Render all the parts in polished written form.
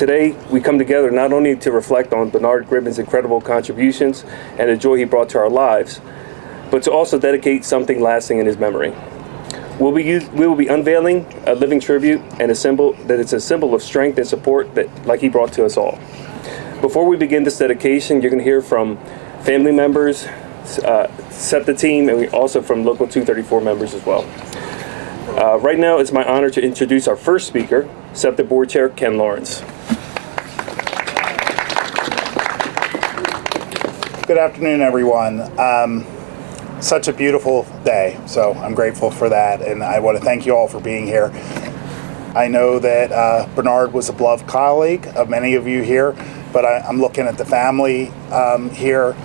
Today, we come together not only to reflect on Bernard Gribbin's incredible contributions and the joy he brought to our lives, but to also dedicate something lasting in his memory. We will be unveiling a living tribute and a symbol of strength and support that, like he brought to us all. Before we begin this dedication, you're going to hear from family members, SEPTA team, and also from local 234 members as well. Right now, it's my honor to introduce our first speaker, SEPTA Board Chair Ken Lawrence. Good afternoon, everyone. Such a beautiful day, so I'm grateful for that, and I want to thank you all for being here. I know that Bernard was a beloved colleague of many of you here, but I'm looking at the family here.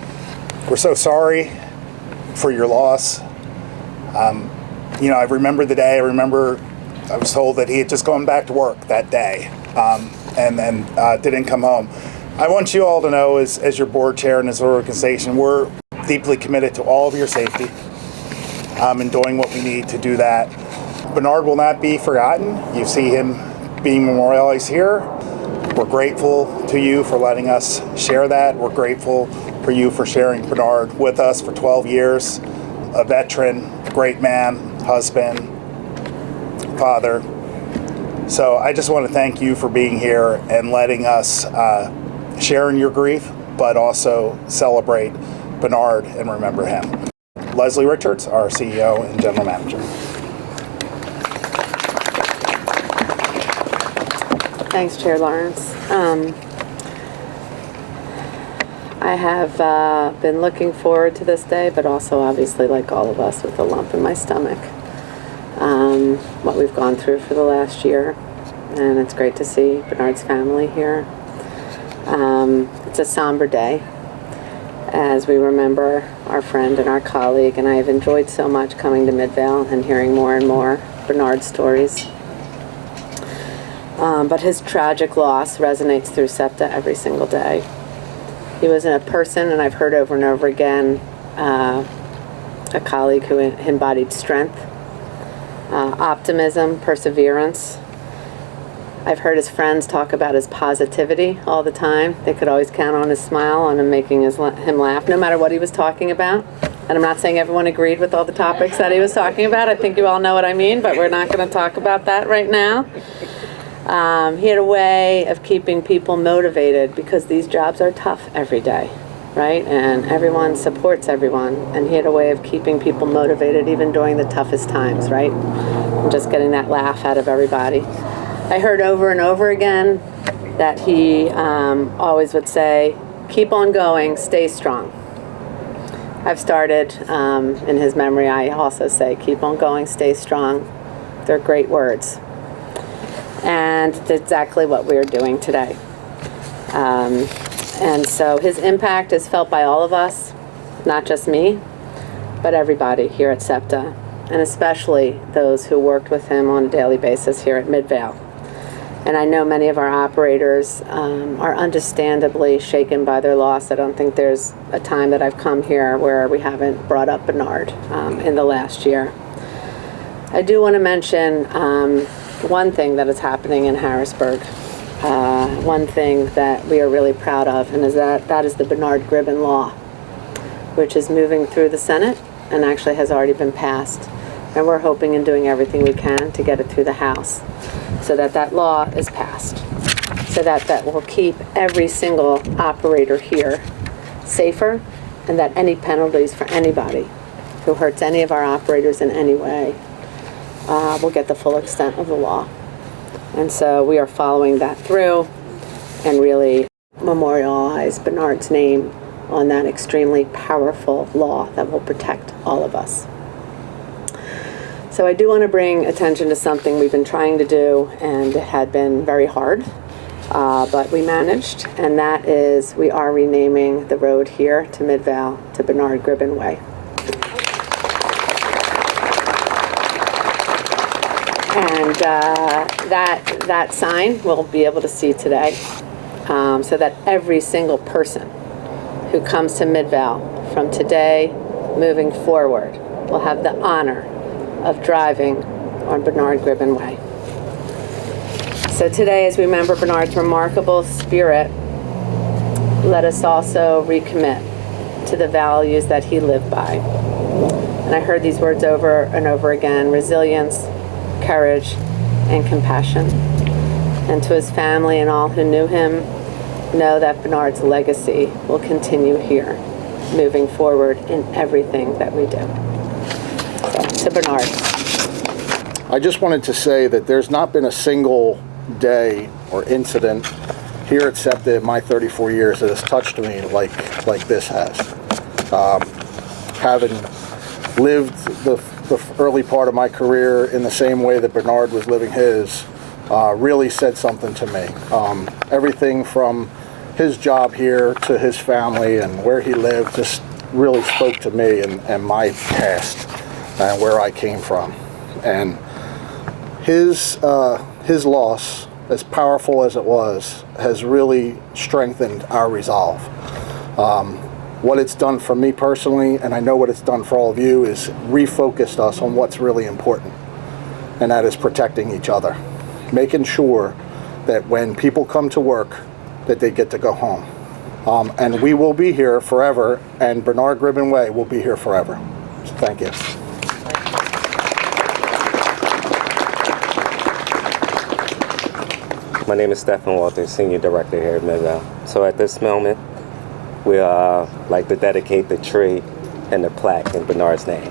We're so sorry for your loss. I remember the day. I was told that he had just gone back to work that day and then didn't come home. I want you all to know, as your board chair and as an organization, we're deeply committed to all of your safety and doing what we need to do that. Bernard will not be forgotten. You see him being memorialized here. We're grateful to you for letting us share that. We're grateful for you for sharing Bernard with us for 12 years. A veteran, a great man, husband, father. So I just want to thank you for being here and letting us share in your grief, but also celebrate Bernard and remember him. Leslie Richards, our CEO and General Manager. Thanks, Chair Lawrence. I have been looking forward to this day, but also obviously, like all of us, with a lump in my stomach. What we've gone through for the last year, and it's great to see Bernard's family here. It's a somber day as we remember our friend and our colleague, and I have enjoyed so much coming to Midvale and hearing more and more Bernard's stories. But his tragic loss resonates through SEPTA every single day. He was a person, and I've heard over and over again, a colleague who embodied strength, optimism, perseverance. I've heard his friends talk about his positivity all the time. They could always count on his smile, on him making him laugh, no matter what he was talking about. And I'm not saying everyone agreed with all the topics that he was talking about. I think you all know what I mean, but we're not going to talk about that right now. He had a way of keeping people motivated because these jobs are tough every day, right? And everyone supports everyone. And he had a way of keeping people motivated even during the toughest times, right? And just getting that laugh out of everybody. I heard over and over again that he always would say, keep on going, stay strong. I've started, in his memory, I also say, keep on going, stay strong. They're great words. And it's exactly what we're doing today. And so his impact is felt by all of us, not just me, but everybody here at SEPTA, and especially those who worked with him on a daily basis here at Midvale. And I know many of our operators are understandably shaken by their loss. I don't think there's a time that I've come here where we haven't brought up Bernard in the last year. I do want to mention one thing that is happening in Harrisburg. One thing that we are really proud of, and that is the Bernard Gribbin law, which is moving through the Senate and actually has already been passed. And we're hoping and doing everything we can to get it through the House so that law is passed, so that will keep every single operator here safer, and that any penalties for anybody who hurts any of our operators in any way will get the full extent of the law. And so we are following that through and really memorialize Bernard's name on that extremely powerful law that will protect all of us. So I do want to bring attention to something we've been trying to do, and it had been very hard, but we managed, and that is we are renaming the road here to Midvale to Bernard Gribbin Way. And that sign we'll be able to see today, so that every single person who comes to Midvale from today moving forward will have the honor of driving on Bernard Gribbin Way. So today, as we remember Bernard's remarkable spirit, let us also recommit to the values that he lived by. And I heard these words over and over again: resilience, courage, and compassion. And to his family and all who knew him, know that Bernard's legacy will continue here, moving forward in everything that we do. So, to Bernard. I just wanted to say that there's not been a single day or incident here at SEPTA in my 34 years that has touched me like this has. Having lived the early part of my career in the same way that Bernard was living his really said something to me. Everything from his job here to his family and where he lived just really spoke to me and my past and where I came from. And his loss, as powerful as it was, has really strengthened our resolve. What it's done for me personally, and I know what it's done for all of you, is refocused us on what's really important, and that is protecting each other, making sure that when people come to work, that they get to go home. And we will be here forever, and Bernard Gribbin Way will be here forever. So thank you. My name is Stephen Walters, Senior Director here at Midvale. So at this moment, we like to dedicate the tree and the plaque in Bernard's name.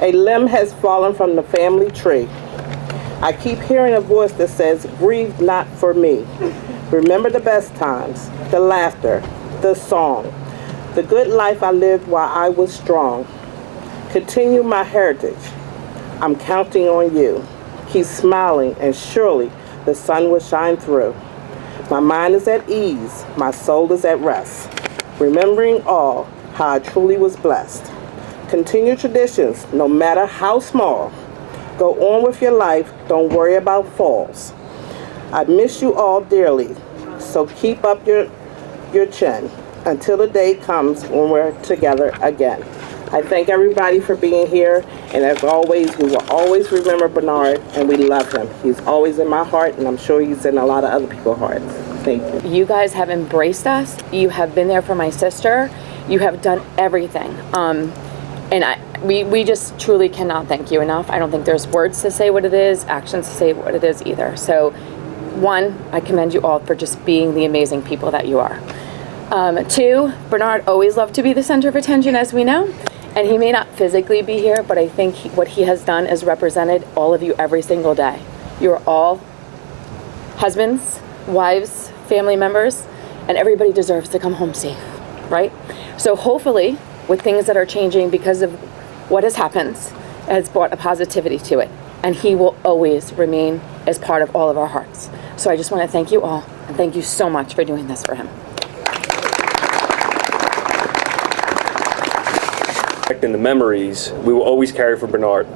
A limb has fallen from the family tree. I keep hearing a voice that says, "Grieve not for me." Remember the best times, the laughter, the song, the good life I lived while I was strong. Continue my heritage. I'm counting on you. Keep smiling, and surely the sun will shine through. My mind is at ease, my soul is at rest, remembering all how I truly was blessed. Continue traditions, no matter how small. Go on with your life, don't worry about falls. I miss you all dearly, so keep up your chin until the day comes when we're together again. I thank everybody for being here, and as always, we will always remember Bernard, and we love him. He's always in my heart, and I'm sure he's in a lot of other people's hearts. Thank you. You guys have embraced us. You have been there for my sister. You have done everything. And we just truly cannot thank you enough. I don't think there's words to say what it is, actions to say what it is either. So, one, I commend you all for just being the amazing people that you are. Two, Bernard always loved to be the center of attention, as we know, and he may not physically be here, but I think what he has done is represented all of you every single day. You're all husbands, wives, family members, and everybody deserves to come home safe, right? So hopefully, with things that are changing because of what has happened, has brought a positivity to it. And he will always remain as part of all of our hearts. So I just want to thank you all, and thank you so much for doing this for him. In the memories we will always carry for Bernard.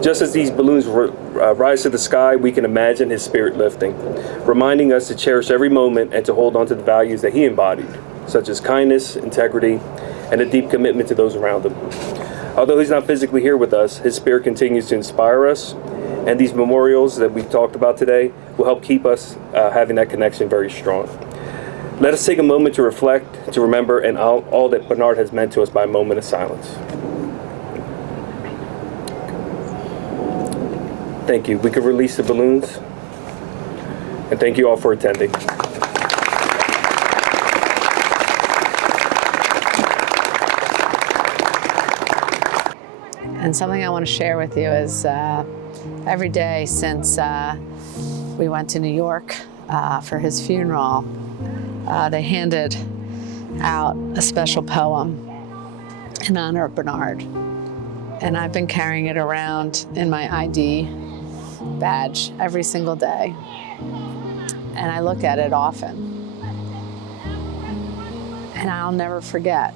Just as these balloons rise to the sky, we can imagine his spirit lifting, reminding us to cherish every moment and to hold on to the values that he embodied, such as kindness, integrity, and a deep commitment to those around him. Although he's not physically here with us, his spirit continues to inspire us, and these memorials that we talked about today will help keep us having that connection very strong. Let us take a moment to reflect, to remember, and all that Bernard has meant to us by a moment of silence. Thank you. We could release the balloons. And thank you all for attending. And something I want to share with you is every day since we went to New York for his funeral, they handed out a special poem in honor of Bernard. And I've been carrying it around in my ID badge every single day. And I look at it often. And I'll never forget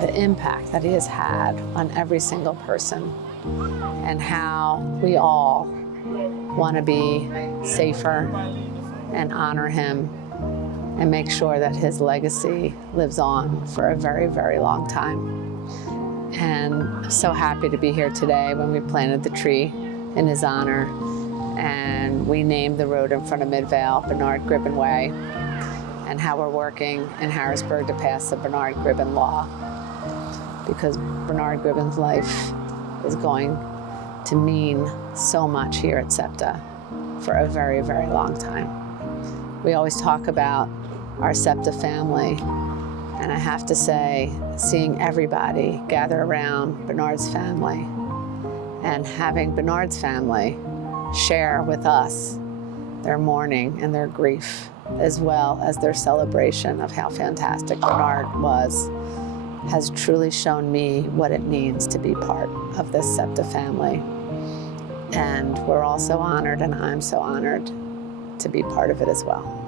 the impact that he has had on every single person, and how we all want to be safer and honor him and make sure that his legacy lives on for a very, very long time. And so happy to be here today when we planted the tree in his honor, and we named the road in front of Midvale Bernard Gribbin Way, and how we're working in Harrisburg to pass the Bernard Gribbin Law, because Bernard Gribbin's life is going to mean so much here at SEPTA for a very, very long time. We always talk about our SEPTA family, and I have to say, seeing everybody gather around Bernard's family and having Bernard's family share with us their mourning and their grief, as well as their celebration of how fantastic Bernard was, has truly shown me what it means to be part of this SEPTA family. And we're all so honored, and I'm so honored to be part of it as well.